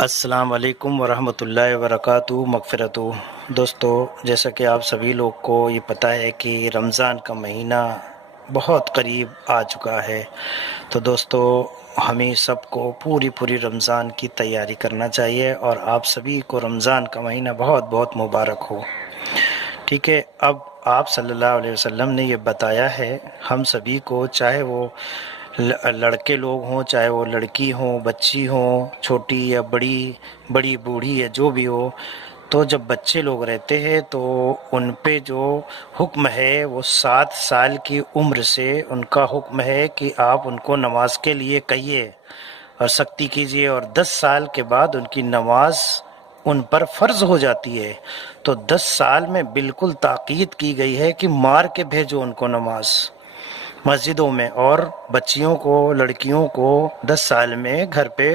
السلام علیکم ورحمۃ اللہ وبرکاتہ مغفرت دوستو، جیسا کہ آپ سبھی لوگ کو یہ پتہ ہے کہ رمضان کا مہینہ بہت قریب آ چکا ہے، تو دوستو ہمیں سب کو پوری رمضان کی تیاری کرنا چاہیے، اور آپ سبھی کو رمضان کا مہینہ بہت بہت مبارک ہو۔ ٹھیک ہے، اب آپ صلی اللہ علیہ وسلم نے یہ بتایا ہے ہم سبھی کو، چاہے وہ لڑکے لوگ ہوں، چاہے وہ لڑکی ہوں، بچی ہوں، چھوٹی یا بڑی بوڑھی یا جو بھی ہو، تو جب بچے لوگ رہتے ہیں تو ان پہ جو حکم ہے وہ 7 سال کی عمر سے ان کا حکم ہے کہ آپ ان کو نماز کے لیے کہیے اور سختی کیجیے، اور 10 سال کے بعد ان کی نماز ان پر فرض ہو جاتی ہے۔ تو 10 سال میں بالکل تاکید کی گئی ہے کہ مار کے بھیجو ان کو نماز مسجدوں میں، اور بچیوں کو، لڑکیوں کو 10 سال میں گھر پہ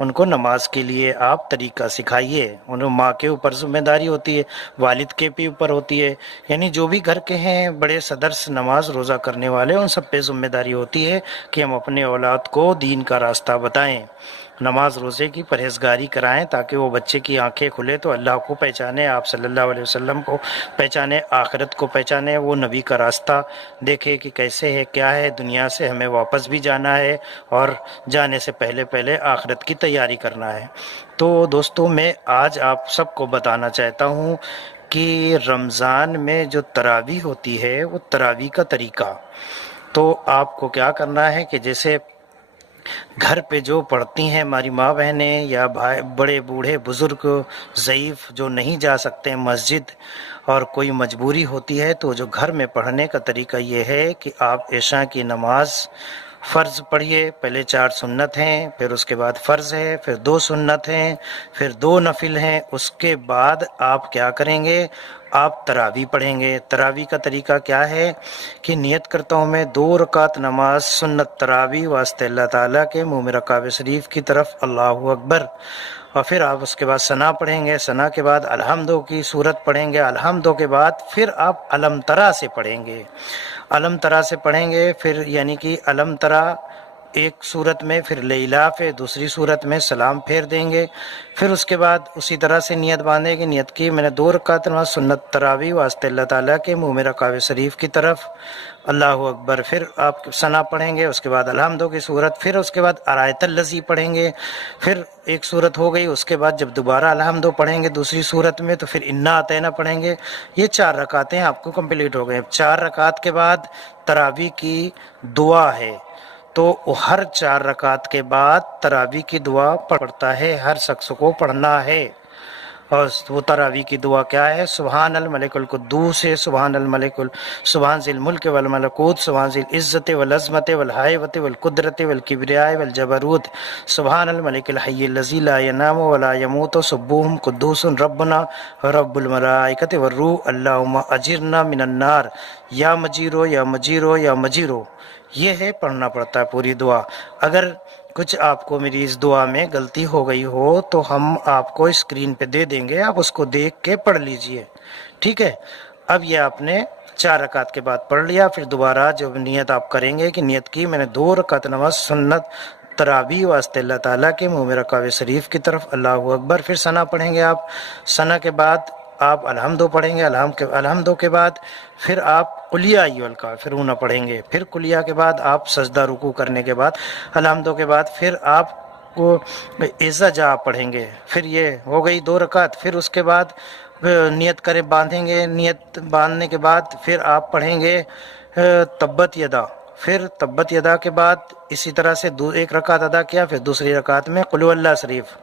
ان کو نماز کے لیے آپ طریقہ سکھائیے۔ انہوں ماں کے اوپر ذمہ داری ہوتی ہے، والد کے بھی اوپر ہوتی ہے، یعنی جو بھی گھر کے ہیں بڑے صدر سے نماز روزہ کرنے والے، ان سب پہ ذمہ داری ہوتی ہے کہ ہم اپنے اولاد کو دین کا راستہ بتائیں، نماز روزے کی پرہیزگاری کرائیں، تاکہ وہ بچے کی آنکھیں کھلے تو اللہ کو پہچانے، آپ صلی اللہ علیہ وسلم کو پہچانے، آخرت کو پہچانے، وہ نبی کا راستہ دیکھے کہ کیسے ہے، کیا ہے، دنیا سے ہمیں واپس بھی جانا ہے، اور جانے سے پہلے آخرت کی تیاری کرنا ہے۔ تو دوستو، میں آج آپ سب کو بتانا چاہتا ہوں کہ رمضان میں جو تراویح ہوتی ہے وہ تراویح کا طریقہ، تو آپ کو کیا کرنا ہے کہ جیسے گھر پہ جو پڑھتی ہیں ہماری ماں بہنیں یا بھائی، بڑے بوڑھے بزرگ، ضعیف جو نہیں جا سکتے مسجد اور کوئی مجبوری ہوتی ہے، تو جو گھر میں پڑھنے کا طریقہ یہ ہے کہ آپ عشاء کی نماز فرض پڑھیے، پہلے 4 سنت ہیں، پھر اس کے بعد فرض ہے، پھر 2 سنت ہیں، پھر 2 نفل ہیں، اس کے بعد آپ کیا کریں گے، آپ تراویح پڑھیں گے۔ تراویح کا طریقہ کیا ہے کہ نیت کرتا ہوں میں 2 رکعت نماز سنت تراویح واسطے اللہ تعالیٰ کے، منہ میں رکعہ شریف کی طرف اللہ اکبر، اور پھر آپ اس کے بعد ثنا پڑھیں گے، ثنا کے بعد الحمدو کی صورت پڑھیں گے، الحمدو کے بعد پھر آپ علم ترا سے پڑھیں گے، علم ترا سے پڑھیں گے، پھر یعنی کہ علم ترا ایک صورت میں، پھر لیلاف ہے دوسری صورت میں، سلام پھیر دیں گے، پھر اس کے بعد اسی طرح سے نیت باندھے کہ نیت کی میں نے 2 رکعت نماز سنت تراویح واسطے اللہ تعالیٰ کے، منہ میں رکعہ شریف کی طرف اللہ اکبر، پھر آپ ثنا پڑھیں گے، اس کے بعد الحمدو کی صورت، پھر اس کے بعد آیت الذی پڑھیں گے، پھر ایک صورت ہو گئی، اس کے بعد جب دوبارہ الحمدو پڑھیں گے دوسری صورت میں تو پھر انا اعطینا پڑھیں گے۔ یہ 4 رکعتیں آپ کو کمپلیٹ ہو گئے۔ 4 رکعت کے بعد تراویح کی دعا ہے، تو ہر 4 رکعت کے بعد تراویح کی دعا پڑھتا ہے، ہر شخص کو پڑھنا ہے۔ اور وہ تراویح کی دعا کیا ہے؟ سبحان الملک القدوس، سبحان الملک سبحان ذی الملک والملکوت، سبحان ذی العزت والعظمت والحیبت والقدرت والکبریاء والجبروت، سبحان الملک الحی الذی لا ینام ولا یموت، سبوح قدوس ربنا رب الملائکۃ والروح، اللہم اجرنا من النار، یا مجیرو یا مجیرو یا مجیرو، یہ ہے پڑھنا پڑتا ہے پوری دعا۔ اگر کچھ آپ کو میری اس دعا میں غلطی ہو گئی ہو تو ہم آپ کو اسکرین پہ دے دیں گے، آپ اس کو دیکھ کے پڑھ لیجئے، ٹھیک ہے۔ اب یہ آپ نے 4 رکعت کے بعد پڑھ لیا، پھر دوبارہ جب نیت آپ کریں گے کہ نیت کی میں نے 2 رکعت نماز سنت تراویح واسطے اللہ تعالیٰ کے، منہ میں رکعہ شریف کی طرف اللہ اکبر، پھر ثنا پڑھیں گے آپ، ثنا کے بعد آپ الحمدو پڑھیں گے، الحمدو کے بعد پھر آپ قل یا ایھا الکافرون پڑھیں گے، پھر قل یا کے بعد آپ سجدہ رکوع کرنے کے بعد الحمدو کے بعد پھر آپ کو اذا جاء پڑھیں گے، پھر یہ ہو گئی 2 رکعت، پھر اس کے بعد نیت کرے باندھیں گے، نیت باندھنے کے بعد پھر آپ پڑھیں گے تبت یدا، پھر تبت یدا کے بعد اسی طرح سے 1 رکعت ادا کیا، پھر دوسری رکعت میں قل اللہ شریف،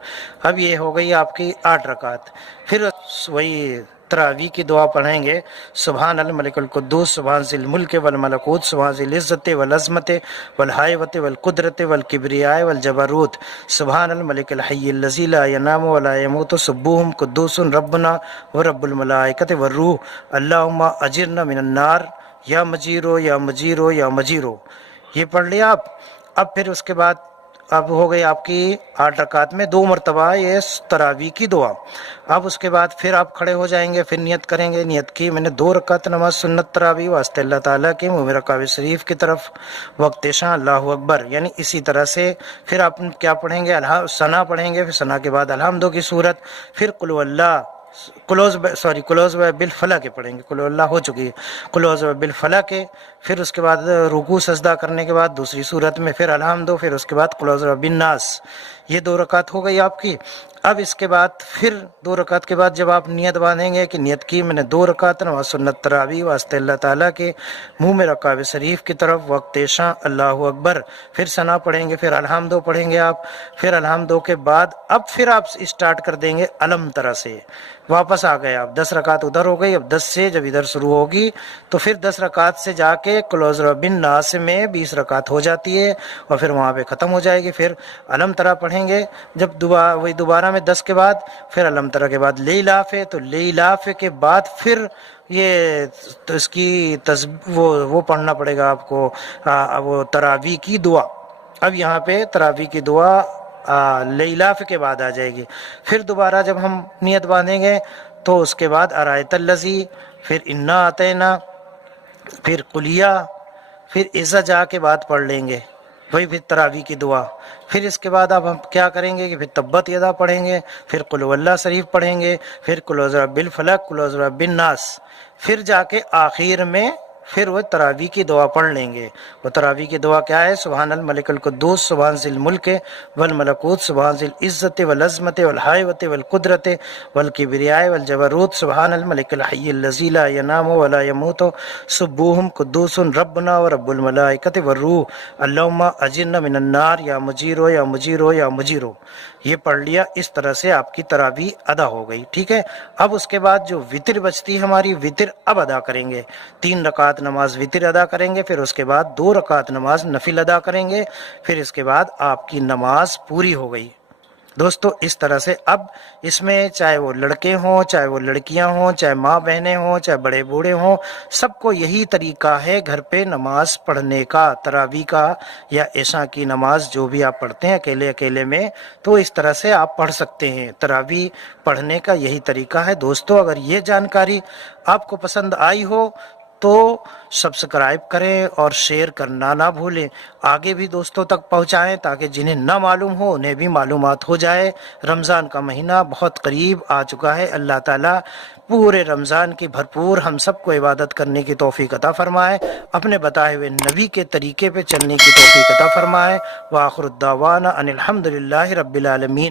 اب یہ ہو گئی آپ کی 8 رکعت، پھر وہی تراویح کی دعا پڑھیں گے، سبحان الملک القدوس، سبحان ذی الملک والملکوت، سبحان ذی العزت والعظمت والحیبت والقدرت والکبریاء والجبروت، سبحان الملک الحی الذی لا ینام ولا یموت، سبوح قدوس ربنا ورب الملائکۃ والروح، اللہم اجرنا من النار، یا مجیرو یا مجیرو یا مجیرو، یہ پڑھ لیا آپ۔ اب پھر اس کے بعد اب ہو گئی آپ کی 8 رکعت میں 2 مرتبہ یہ تراویح کی دعا۔ اب اس کے بعد پھر آپ کھڑے ہو جائیں گے، پھر نیت کریں گے، نیت کی میں نے 2 رکعت نماز سنت تراویح واسطے اللہ تعالیٰ کے، منہ میرا کعبہ شریف کی طرف، وقت شاں اللہ اکبر، یعنی اسی طرح سے پھر آپ کیا پڑھیں گے، ثنا پڑھیں گے، پھر ثنا کے بعد الحمدو کی صورت، پھر قل هو اللہ کلوز بالفلق کے پڑھیں گے، قل هو اللہ ہو چکی ہے، قل اعوذ بالفلق کے، پھر اس کے بعد رکوع سجدہ کرنے کے بعد دوسری صورت میں پھر الحمد، پھر اس کے بعد قل اعوذ بالناس۔ یہ 2 رکعت ہو گئی آپ کی۔ اب اس کے بعد پھر 2 رکعت کے بعد جب آپ نیت باندھیں گے کہ نیت کی میں نے 2 رکعت نماز سنت تراویح واسطے اللہ تعالیٰ کے، منہ میرا کعبہ شریف کی طرف، وقت شاں اللہ اکبر، پھر ثنا پڑھیں گے، پھر الحمدو پڑھیں گے آپ، پھر الحمدو کے بعد اب پھر آپ اسٹارٹ کر دیں گے الم طرح سے، واپس آ گئے آپ، 10 رکعت ادھر ہو گئی، اب 10 سے جب ادھر شروع ہوگی تو پھر 10 رکعت سے جا کے قل اعوذ بالناس میں 20 رکعت ہو جاتی ہے اور پھر وہاں پہ ختم ہو جائے گی، پھر الم طرح پڑھیں گے، جب دوبارہ میں 10 کے بعد پھر الم طرح کے بعد لیلاف ہے، تو لیلاف کے بعد پھر یہ تو اس کی وہ پڑھنا پڑے گا آپ کو وہ تراویح کی دعا۔ اب یہاں پہ تراویح کی دعا لیلاف کے بعد آ جائے گی، پھر دوبارہ جب ہم نیت باندھیں گے تو اس کے بعد ارایت الذی، پھر انا اعطینا، پھر قلیہ، پھر اذا جا کے بعد پڑھ لیں گے، وہی پھر تراویح کی دعا۔ پھر اس کے بعد اب ہم کیا کریں گے کہ پھر تبت یدا پڑھیں گے، پھر قل هو اللہ شریف پڑھیں گے، پھر قل اعوذ بالفلق، قل اعوذ بالناس، پھر جا کے آخر میں پھر وہ تراویح کی دعا پڑھ لیں گے۔ وہ تراویح کی دعا کیا ہے؟ سبحان الملک القدوس، سبحان ذی الملک والملکوت، سبحان ذی العزت والعظمت والحیوۃ والقدرت والکبریاء والجبروت، سبحان الملک الحی الذی لا ینام ولا یموت، سبوح قدوس ربنا ورب الملائکۃ والروح، اللہم اجرنا من النار، یا مجیرو یا مجیرو یا مجیرو۔ یہ پڑھ لیا، اس طرح سے آپ کی تراویح ادا ہو گئی، ٹھیک ہے۔ اب اس کے بعد جو وتر بچتی ہے ہماری، وتر اب ادا کریں گے، 3 رکعت نماز وتر ادا کریں گے، پھر اس کے بعد 2 رکعت نماز نفل ادا کریں گے، پھر اس کے بعد آپ کی نماز پوری ہو گئی۔ دوستو اس طرح سے اب اس میں چاہے وہ لڑکے ہوں، چاہے وہ لڑکیاں ہوں، چاہے ماں بہنیں ہوں، چاہے بڑے بوڑھے ہوں، سب کو یہی طریقہ ہے گھر پہ نماز پڑھنے کا، تراویح کا یا عشاء کی نماز جو بھی آپ پڑھتے ہیں اکیلے میں، تو اس طرح سے آپ پڑھ سکتے ہیں۔ تراویح پڑھنے کا یہی طریقہ ہے۔ دوستو اگر یہ جانکاری آپ کو پسند آئی ہو تو سبسکرائب کریں اور شیئر کرنا نہ بھولیں، آگے بھی دوستوں تک پہنچائیں تاکہ جنہیں نہ معلوم ہو انہیں بھی معلومات ہو جائے۔ رمضان کا مہینہ بہت قریب آ چکا ہے، اللہ تعالیٰ پورے رمضان کی بھرپور ہم سب کو عبادت کرنے کی توفیق عطا فرمائے، اپنے بتائے ہوئے نبی کے طریقے پہ چلنے کی توفیق عطا فرمائے۔ وآخر الدعوانا ان الحمد للہ رب العالمین۔